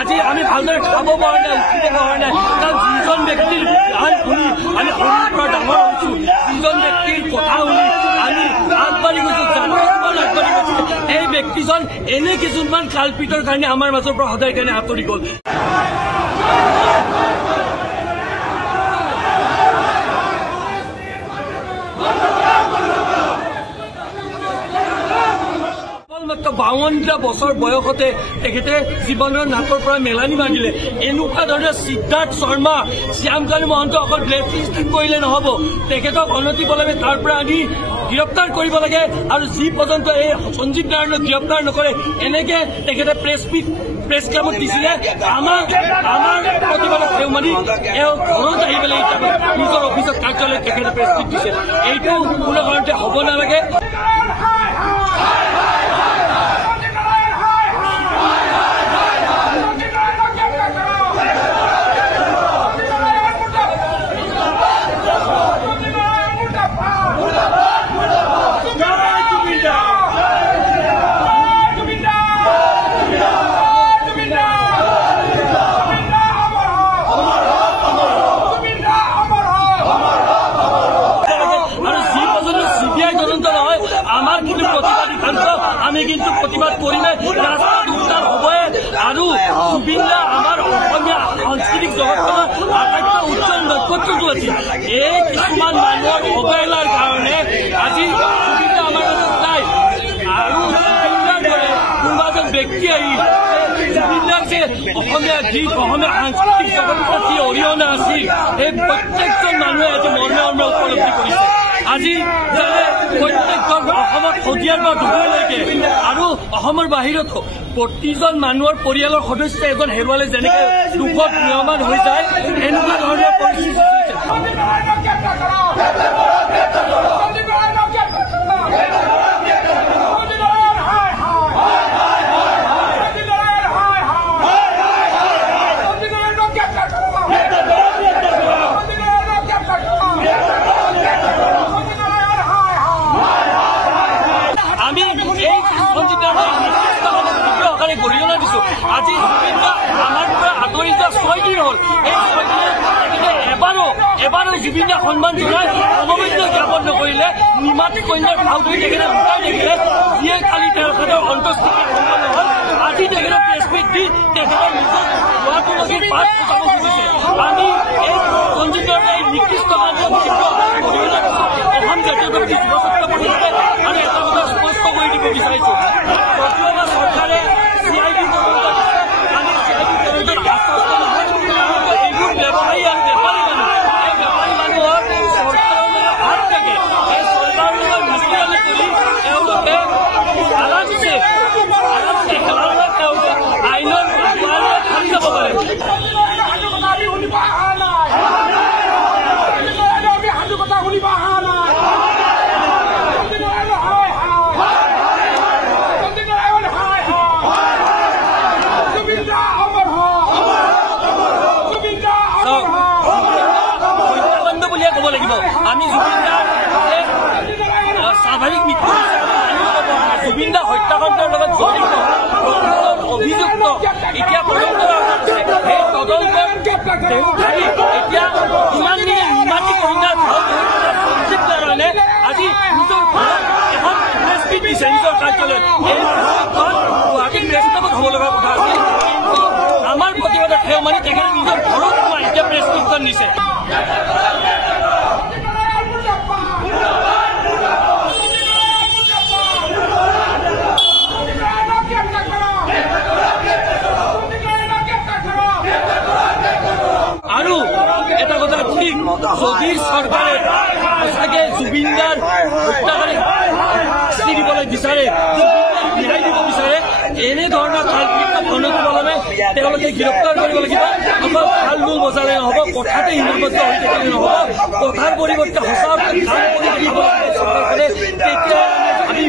আজি আমি ভালদৰে খাব পৰা নাই, উঠিব পৰা নাই। কাৰণ যিজন ব্যক্তিৰ গান শুনি আমি সৰুৰ পৰা ডাঙৰ হৈছো, যিজন ব্যক্তিৰ কথা শুনি আমি আগবাঢ়ি গৈছো, জাতীয়মান আগবাঢ়ি গৈছো, এই ব্যক্তিজন এনে কিছুমান কালপিতৰ কাৰণে আমাৰ মাজৰ পৰা সদায় কাৰণে আঁতৰি গ'ল। মাত্ৰ 52টা বছৰ বয়সতে তেখেতে জীৱনৰ নাকৰ পৰা মেলানি মাৰিলে। এনেকুৱা ধৰণে সিদ্ধাৰ্থ শৰ্মা, শ্যামকানু মহন্ত অকল ব্লেকলিষ্ট কৰিলে নহব, তেখেতক অনতিপলমে তাৰ পৰা আনি গ্ৰেপ্তাৰ কৰিব লাগে। আৰু যি পৰ্যন্ত এই সঞ্জীৱ নাৰায়ণক গ্ৰেপ্তাৰ নকৰে এনেকে তেখেতে প্ৰেছ ক্লাবত দিছিলে। আমাৰ প্ৰতিবাদক দেওমানি এওঁ ঘৰত আহি পেলাই নিজৰ অফিচত কাৰ্যালয়ত তেখেতে প্ৰেছ মিট দিছে। এইটো কোনো কাৰণতে হ'ব নালাগে। আমি কিন্তু প্ৰতিবাদ কৰিমে, ৰাস্তাত উত্তাল হ'বই। আৰু জুবিন দা আমাৰ অসমীয়া সাংস্কৃতিক জগতৰ আটাইতকৈ উজ্জ্বল নক্ষত্ৰটো আছিল। এই কিছুমান মানুহৰ অৱহেলাৰ কাৰণে আজি জুবিন দা আমাৰ মাজত নাই। আৰু জুবিন দাৰ দৰে কোনোবা এজন ব্যক্তি আহি জুবিন দাৰ যে অসমীয়া গীত, অসমীয়া সাংস্কৃতিক জগতৰ যি অৰিহণা আছিল, এই প্ৰত্যেকজন মানুহে আজি মৰ্মে মৰ্মে উপলব্ধি কৰিছে। আজি প্ৰত্যেকজন অসমত শদিয়াৰ পৰা ডুবৈলৈকে আৰু অসমৰ বাহিৰতো প্ৰতিজন মানুহৰ পৰিয়ালৰ সদস্য এজন হেৰুৱালে যেনেকে দুখত নিয়মান হৈ যায়, এনেকুৱা ধৰণৰ পৰিস্থিতি গৰিহণা দিছো। আজি জুবিন দা আমাৰ পৰা আঁতৰি যোৱা 6 দিন হ'ল। এই 6 দিনত এবাৰো জুবিন দাক সন্মান জনাই সমবেত জ্ঞাপন নকৰিলে। নিমাতী কন্যাৰ ভাও ধৰি তেখেতে লুকাই থাকিলে, যিয়ে কালি তেখেতৰ অন্তস্থিতি সম্পন্ন হ'ল। আজি তেখেতে প্ৰেছ মিট দি তেখেতৰ নিজৰ গুৱাহাটীলৈকে বাট সজাব খুজিছে। আমি এই সঞ্জীৱৰ এই নিকৃষ্ট কাৰ্যক গৰিহণা দিছো। অসম জাতীয় কমিটি যুৱ ছাত্ৰ পৰিষদে আৰু এটা কথা স্পষ্ট কৰি দিব বিচাৰিছো, চৰকাৰে ব্যৱসায়ী আৰু বেপাৰী মানুহ, এই বেপাৰী মানুহৰ চৰকাৰৰ লগত হাত থাকে। এই চৰকাৰৰ লগত মিছলিয়ামি কৰি তেওঁলোকে খেলা দিছে, খেলাৰ লগত তেওঁলোকে আইনৰ খালি যাব পাৰে। আমি জুবিন দাৰ স্বাভাৱিক মৃত্যু জুবিন দা হত্যাকাণ্ডৰ লগত জড়িত অভিযুক্ত এতিয়া তদন্ত সেই তদন্তৰ এতিয়া ইমানদিনে নিমাতী কন্যাৰ সঞ্জীৱ নাৰায়ণে আজি নিজৰ ঘৰত এখন প্ৰেছ মিট দিছে নিজৰ কাৰ্যালয়ত। এই গুৱাহাটী প্ৰেছ ক্লাবত হ'ব লগা কথা আছিল, কিন্তু আমাৰ প্ৰতিবাদক দেওমানি তেখেতে নিজৰ ঘৰত সোমাই এতিয়া প্ৰেছ মিটখন দিছে। আৰু এটা কথা ঠিক, যদি চৰকাৰে সঁচাকে জুবিন দাৰ হত্যাকাৰীক শাস্তি দিবলৈ বিচাৰে, ৰেহাই দিব বিচাৰে, এনেধৰণৰ কালপিত অনতিপলমে তেওঁলোকে গ্ৰেপ্তাৰ কৰিব লাগিব। অকল ভাল মূল বজালে নহ'ব, কথাতে সীমাবদ্ধ হৈ থাকিলে নহ'ব, কথাৰ পৰিৱৰ্তে সঁচা কাম কৰি দিব চৰকাৰখনে। তেতিয়া আমি